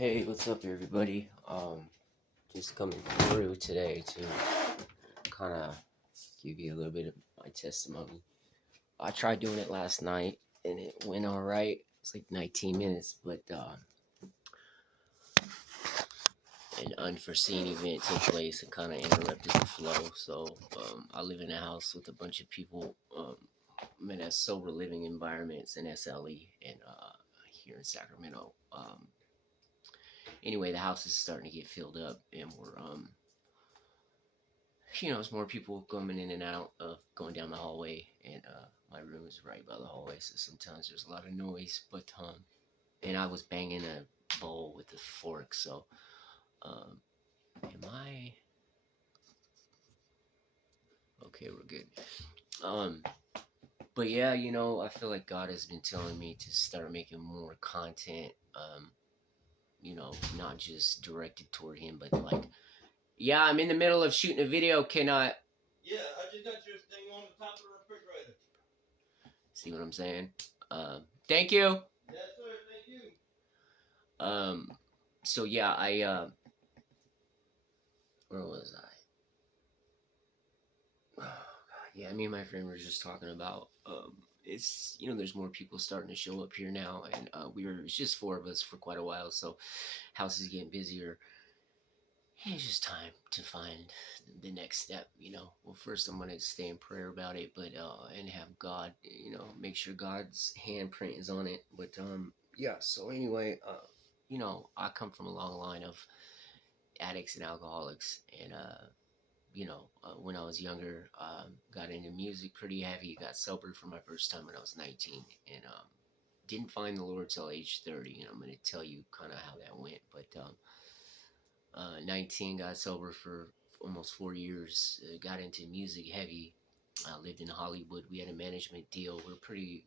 Hey, what's up, everybody? Just coming through today to kind of give you a little bit of my testimony. I tried doing it last night and it went all right. It's like 19 minutes, but an unforeseen event took place and kind of interrupted the flow. So I live in a house with a bunch of people. I'm in a sober living environments in SLE and here in Sacramento. Anyway, the house is starting to get filled up, and we're there's more people coming in and out, going down the hallway, and my room is right by the hallway, so sometimes there's a lot of noise. But and I was banging a bowl with a fork, so am I okay? We're good. But yeah, I feel like God has been telling me to start making more content. Not just directed toward Him, but like, yeah, I'm in the middle of shooting a video. Cannot. Yeah, I just got your thing on the top of the refrigerator. See what I'm saying? Thank you. Yes, sir. Thank you. So yeah, where was I? Oh, God. Yeah, me and my friend were just talking about, it's, there's more people starting to show up here now, and it's just four of us for quite a while, so house is getting busier. It's just time to find the next step, Well, first I'm going to stay in prayer about it, but, and have God, make sure God's handprint is on it. But, yeah, so anyway, I come from a long line of addicts and alcoholics, and, when I was younger, got into music pretty heavy, got sober for my first time when I was 19, and, didn't find the Lord till age 30, and I'm going to tell you kind of how that went, but, 19, got sober for almost 4 years, got into music heavy, lived in Hollywood. We had a management deal. We're pretty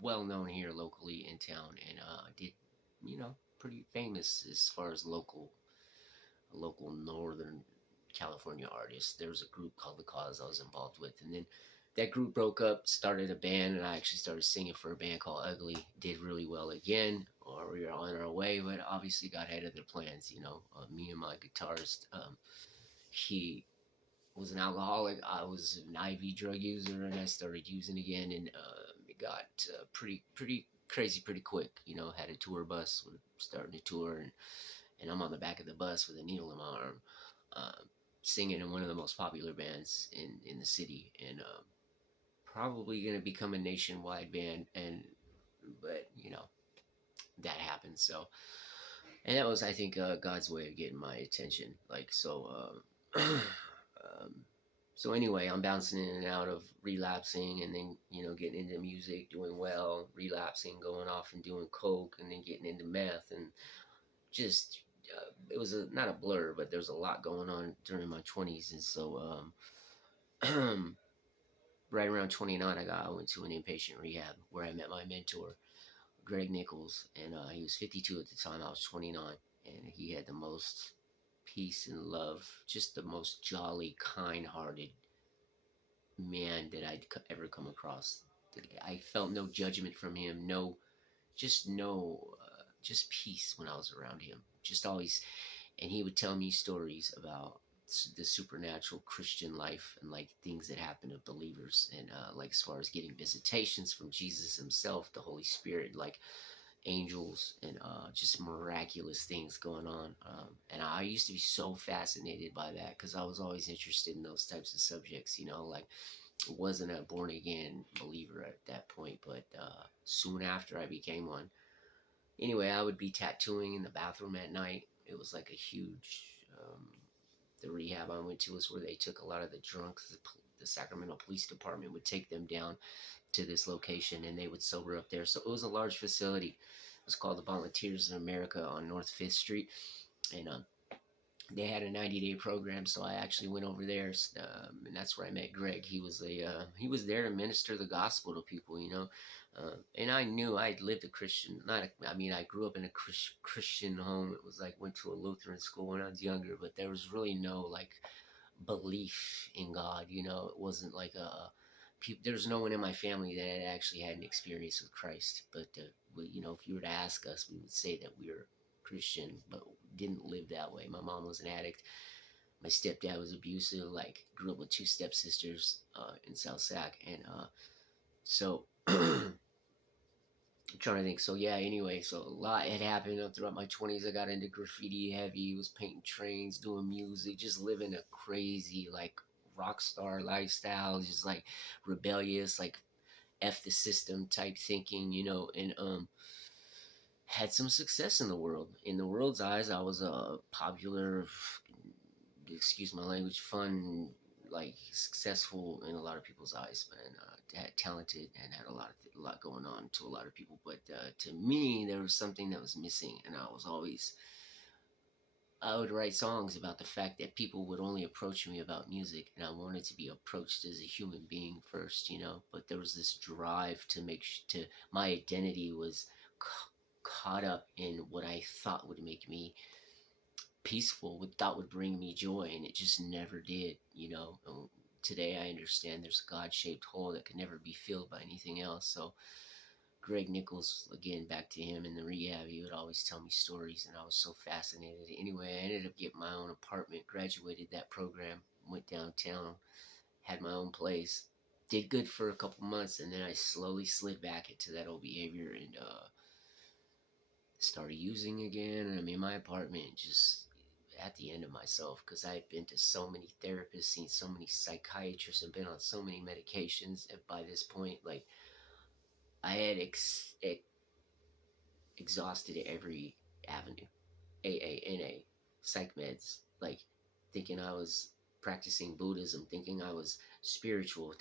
well known here locally in town, and did, pretty famous as far as local Northern California artists. There was a group called The Cause I was involved with, and then that group broke up, started a band, and I actually started singing for a band called Ugly. Did really well again, or we were on our way, but obviously God had other plans, me and my guitarist, he was an alcoholic, I was an IV drug user, and I started using again, and it got pretty crazy pretty quick, had a tour bus, we're starting to tour, and I'm on the back of the bus with a needle in my arm, singing in one of the most popular bands in the city, and probably going to become a nationwide band, but that happened. So, and that was, I think, God's way of getting my attention. Like, so, so anyway, I'm bouncing in and out of relapsing, and then getting into music, doing well, relapsing, going off and doing coke, and then getting into meth, and just it was not a blur, but there was a lot going on during my 20s, and so right around 29, I went to an inpatient rehab where I met my mentor, Greg Nichols, and he was 52 at the time. I was 29, and he had the most peace and love, just the most jolly, kind-hearted man that I'd ever come across. I felt no judgment from him, just peace when I was around him. Just always, and he would tell me stories about the supernatural Christian life and like things that happen to believers, and like as far as getting visitations from Jesus himself, the Holy Spirit, like angels, and just miraculous things going on. And I used to be so fascinated by that because I was always interested in those types of subjects, like wasn't a born again believer at that point, but soon after I became one. Anyway, I would be tattooing in the bathroom at night. It was like a huge, the rehab I went to was where they took a lot of the drunks. The Sacramento Police Department would take them down to this location, and they would sober up there. So it was a large facility. It was called the Volunteers in America on North 5th Street. And they had a 90-day program, so I actually went over there, and that's where I met Greg. He was there to minister the gospel to people, and I knew I'd lived a Christian. I grew up in a Christian home. It was like went to a Lutheran school when I was younger, but there was really no like belief in God. It wasn't like there's no one in my family that had actually had an experience with Christ. But if you were to ask us, we would say that we were Christian, but didn't live that way. My mom was an addict. My stepdad was abusive. Like, grew up with two stepsisters in South Sac, and so I'm trying to think. So yeah, anyway, so a lot had happened throughout my 20s. I got into graffiti heavy, was painting trains, doing music, just living a crazy like rock star lifestyle, just like rebellious, like F the system type thinking, and had some success in the world. In the world's eyes, I was a popular, excuse my language, fun, like successful in a lot of people's eyes, and talented and had a lot going on to a lot of people. But to me, there was something that was missing, and I would write songs about the fact that people would only approach me about music, and I wanted to be approached as a human being first, But there was this drive to my identity was caught up in what I thought would make me peaceful, what thought would bring me joy, and it just never did. Today I understand there's a God-shaped hole that could never be filled by anything else. So Greg Nichols, again, back to him in the rehab, he would always tell me stories, and I was so fascinated. Anyway, I ended up getting my own apartment, graduated that program, went downtown, had my own place, did good for a couple months, and then I slowly slid back into that old behavior and started using again. And I'm in my apartment, just at the end of myself, because I had been to so many therapists, seen so many psychiatrists, and been on so many medications. And by this point, like, I had exhausted every avenue. AA, NA, psych meds, like thinking I was practicing Buddhism, thinking I was spiritual,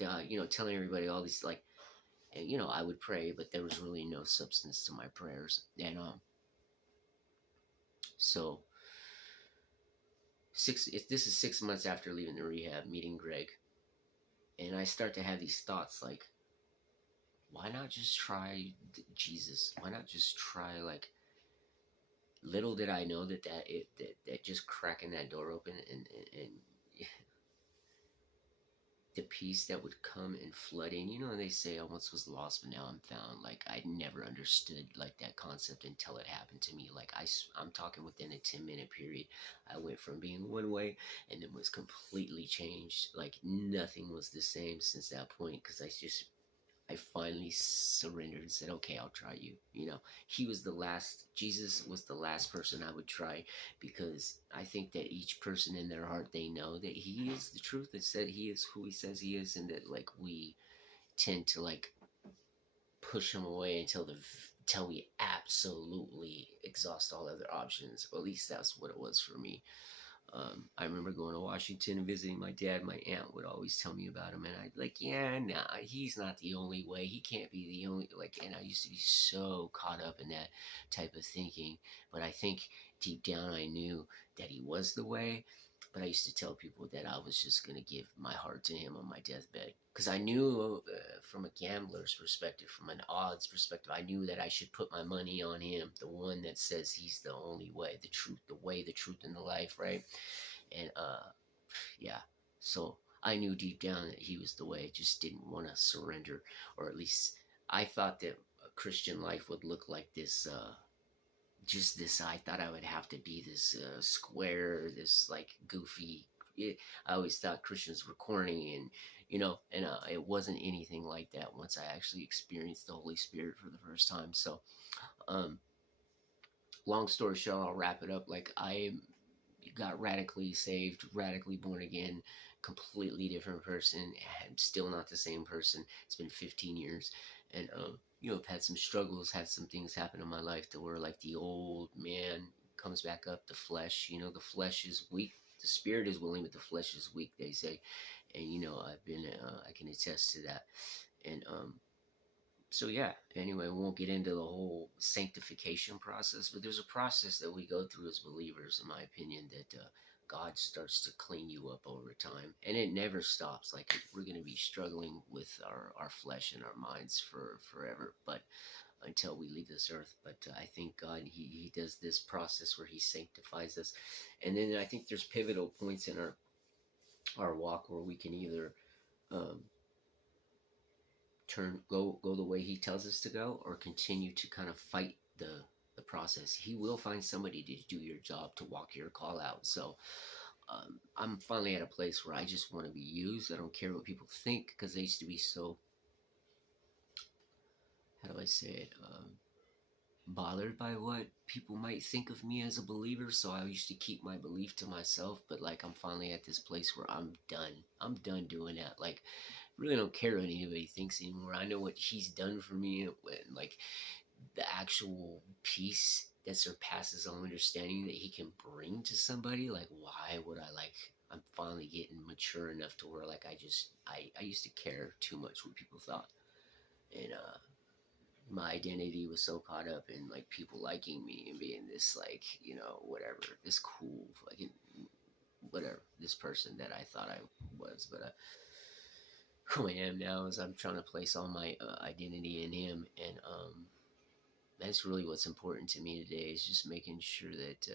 telling everybody all these, like, and I would pray, but there was really no substance to my prayers. And so this is 6 months after leaving the rehab, meeting Greg, and I start to have these thoughts like, why not just try Jesus? Why not just try, like, little did I know that just cracking that door open and the peace that would come and flood in. They say I once was lost, but now I'm found. Like, I never understood, like, that concept until it happened to me. Like, I'm talking within a 10-minute period, I went from being one way and then was completely changed. Like, nothing was the same since that point, because I finally surrendered and said, okay, I'll try you. Jesus was the last person I would try, because I think that each person in their heart, they know that he is the truth, that said he is who he says he is, and that, like, we tend to, like, push him away until we absolutely exhaust all other options. Or at least that's what it was for me. I remember going to Washington and visiting my dad. My aunt would always tell me about him, and I'd like, yeah, nah, he's not the only way. He can't be the only, like, and I used to be so caught up in that type of thinking. But I think deep down I knew that he was the way. But I used to tell people that I was just going to give my heart to him on my deathbed. Because I knew from a gambler's perspective, from an odds perspective, I knew that I should put my money on him, the one that says he's the only way, the truth, the way, the truth, and the life, right? And yeah, so I knew deep down that he was the way. Just didn't want to surrender, or at least I thought that a Christian life would look like this. Just this, I thought I would have to be this square, this, like, goofy. I always thought Christians were corny, and it wasn't anything like that once I actually experienced the Holy Spirit for the first time. So, long story short, I'll wrap it up. Like, I got radically saved, radically born again, completely different person. I'm still not the same person. It's been 15 years, and I've had some struggles, had some things happen in my life to where, like, the old man comes back up, the flesh. The flesh is weak. The spirit is willing, but the flesh is weak, they say. And, I can attest to that. And, so yeah, anyway, we won't get into the whole sanctification process, but there's a process that we go through as believers, in my opinion, that God starts to clean you up over time, and it never stops. Like, we're going to be struggling with our flesh and our minds for forever, but until we leave this earth. But I think God, he does this process where he sanctifies us, and then I think there's pivotal points in our walk where we can either go the way he tells us to go, or continue to kind of fight the process. He will find somebody to do your job, to walk your call out. So I'm finally at a place where I just want to be used. I don't care what people think, because I used to be so, how do I say it, bothered by what people might think of me as a believer. So I used to keep my belief to myself. But like, I'm finally at this place where I'm done. I'm done doing that. Like, really don't care what anybody thinks anymore. I know what he's done for me, and like the actual peace that surpasses all understanding that he can bring to somebody. Like, why would I, like, I'm finally getting mature enough to where, like, I used to care too much what people thought. And my identity was so caught up in like people liking me and being this, like, whatever, this cool fucking whatever, this person that I thought I was. But who I am now is I'm trying to place all my identity in him. And that's really what's important to me today, is just making sure that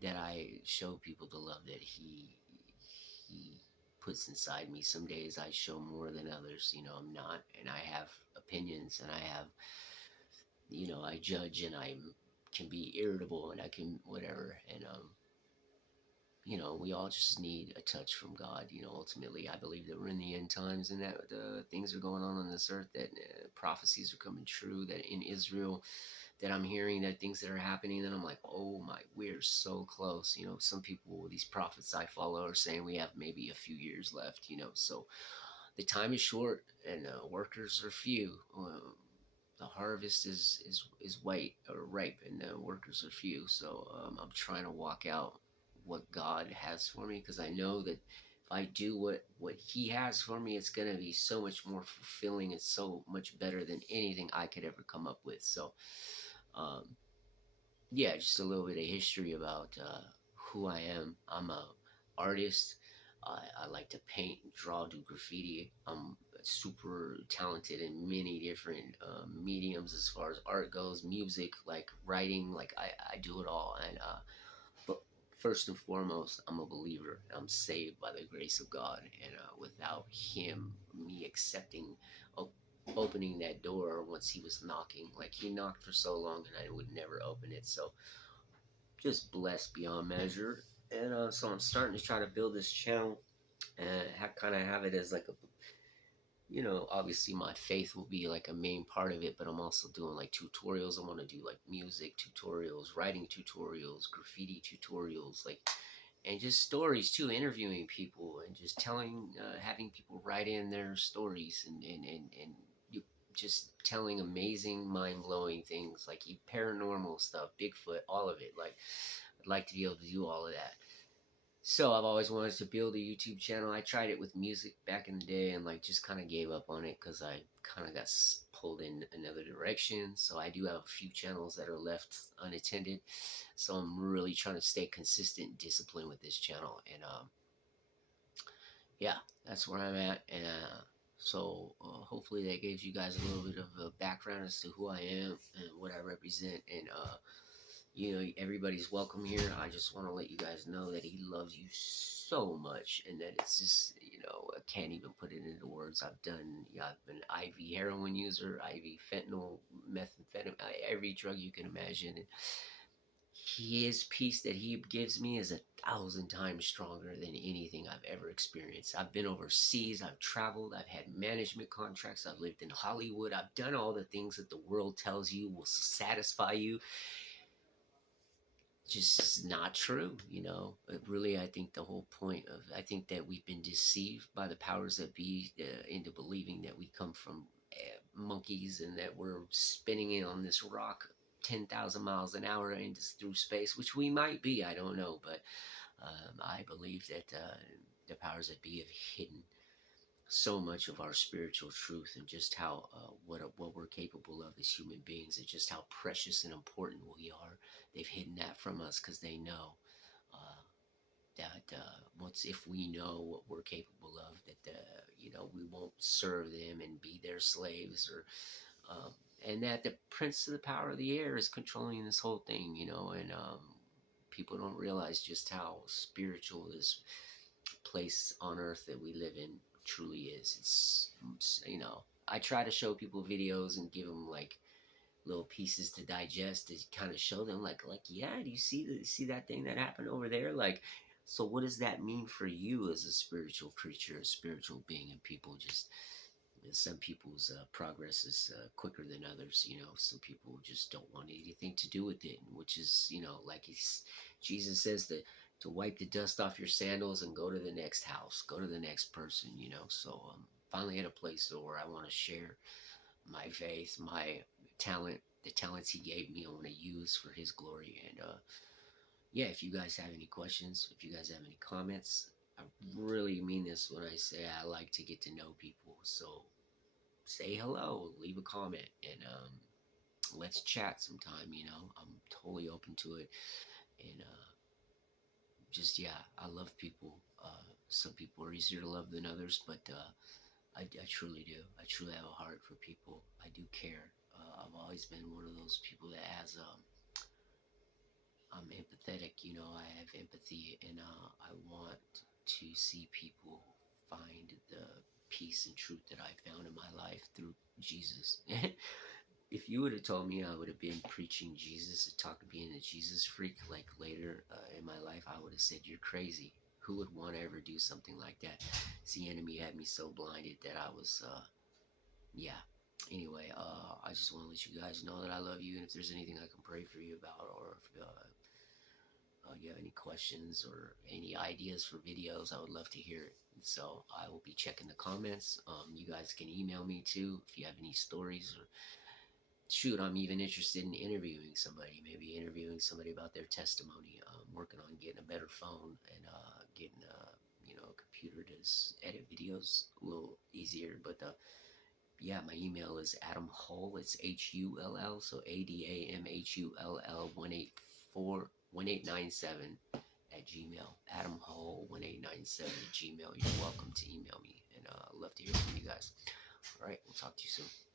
that I show people the love that he puts inside me. Some days I show more than others. I'm not, and I have opinions, and I have, I judge, and I can be irritable, and I can whatever. And we all just need a touch from God. Ultimately, I believe that we're in the end times, and that things are going on this earth, that prophecies are coming true, that in Israel, that I'm hearing that things that are happening, and I'm like, oh my, we're so close. Some people, these prophets I follow, are saying we have maybe a few years left, so the time is short, and workers are few. The harvest is white or ripe, and the workers are few. So I'm trying to walk out what God has for me, because I know that if I do what He has for me, it's gonna be so much more fulfilling. It's so much better than anything I could ever come up with. So, um, yeah, just a little bit of history about who I am. I'm a artist. I like to paint, draw, do graffiti. I'm super talented in many different mediums as far as art goes, music, like writing, like I do it all. And but first and foremost, I'm a believer. I'm saved by the grace of God, and without Him, me accepting, opening that door once He was knocking, like He knocked for so long, and I would never open it. So just blessed beyond measure. And so I'm starting to try to build this channel, and kind of have it as like a, obviously my faith will be like a main part of it, but I'm also doing like tutorials. I want to do like music tutorials, writing tutorials, graffiti tutorials, like, and just stories too, interviewing people, and just telling, having people write in their stories, and you just telling amazing, mind-blowing things, like paranormal stuff, Bigfoot, all of it. Like, I'd like to be able to do all of that. So I've always wanted to build a YouTube channel. I tried it with music back in the day, and like just kind of gave up on it because I kind of got pulled in another direction. So I do have a few channels that are left unattended. So I'm really trying to stay consistent and disciplined with this channel. And yeah, that's where I'm at. And so hopefully that gives you guys a little bit of a background as to who I am and what I represent. And everybody's welcome here. I just want to let you guys know that He loves you so much, and that it's just, I can't even put it into words. I've been an IV heroin user, IV fentanyl, methamphetamine, every drug you can imagine. And His peace that He gives me is 1,000 times stronger than anything I've ever experienced. I've been overseas, I've traveled, I've had management contracts, I've lived in Hollywood, I've done all the things that the world tells you will satisfy you. Just not true. But really, I think the whole point of, I think that we've been deceived by the powers that be into believing that we come from monkeys, and that we're spinning in on this rock 10,000 miles an hour into through space, which we might be. I don't know, but I believe that the powers that be have hidden so much of our spiritual truth, and just how what we're capable of as human beings, and just how precious and important we are. They've hidden that from us because they know that once, if we know what we're capable of, that we won't serve them and be their slaves, or and that the prince of the power of the air is controlling this whole thing. And people don't realize just how spiritual this place on earth that we live in truly is. It's I try to show people videos and give them like little pieces to digest to kind of show them like yeah, do you see that thing that happened over there? Like, so what does that mean for you as a spiritual creature, a spiritual being? And people just, some people's progress is quicker than others. Some people just don't want anything to do with it, which is, like Jesus says to wipe the dust off your sandals and go to the next house, go to the next person. So finally at a place where I want to share my faith, my talent, the talents he gave me, I want to use for his glory. And yeah, if you guys have any questions, if you guys have any comments, I really mean this when I say I like to get to know people. So say hello, leave a comment, and let's chat sometime. I'm totally open to it. And just, yeah, I love people. Some people are easier to love than others, but I truly do. I truly have a heart for people. I do care. I've always been one of those people that has I'm empathetic. I have empathy, and I want to see people find the peace and truth that I found in my life through Jesus. If you would have told me I would have been preaching Jesus and talking being a Jesus freak like later in my life, I would have said you're crazy. Who would want to ever do something like that? The enemy had me so blinded that I was, yeah. Anyway, I just want to let you guys know that I love you, and if there's anything I can pray for you about, or if you have any questions or any ideas for videos, I would love to hear it. So I will be checking the comments. You guys can email me too if you have any stories, or shoot, I'm even interested in interviewing somebody, maybe interviewing somebody about their testimony. I'm working on getting a better phone and getting a computer to edit videos a little easier. But yeah, my email is Adam Hull. It's Hull. So ADAMHULL 1897 at Gmail. Adam Hull 1897 at Gmail. You're welcome to email me, and I'd love to hear from you guys. All right, we'll talk to you soon.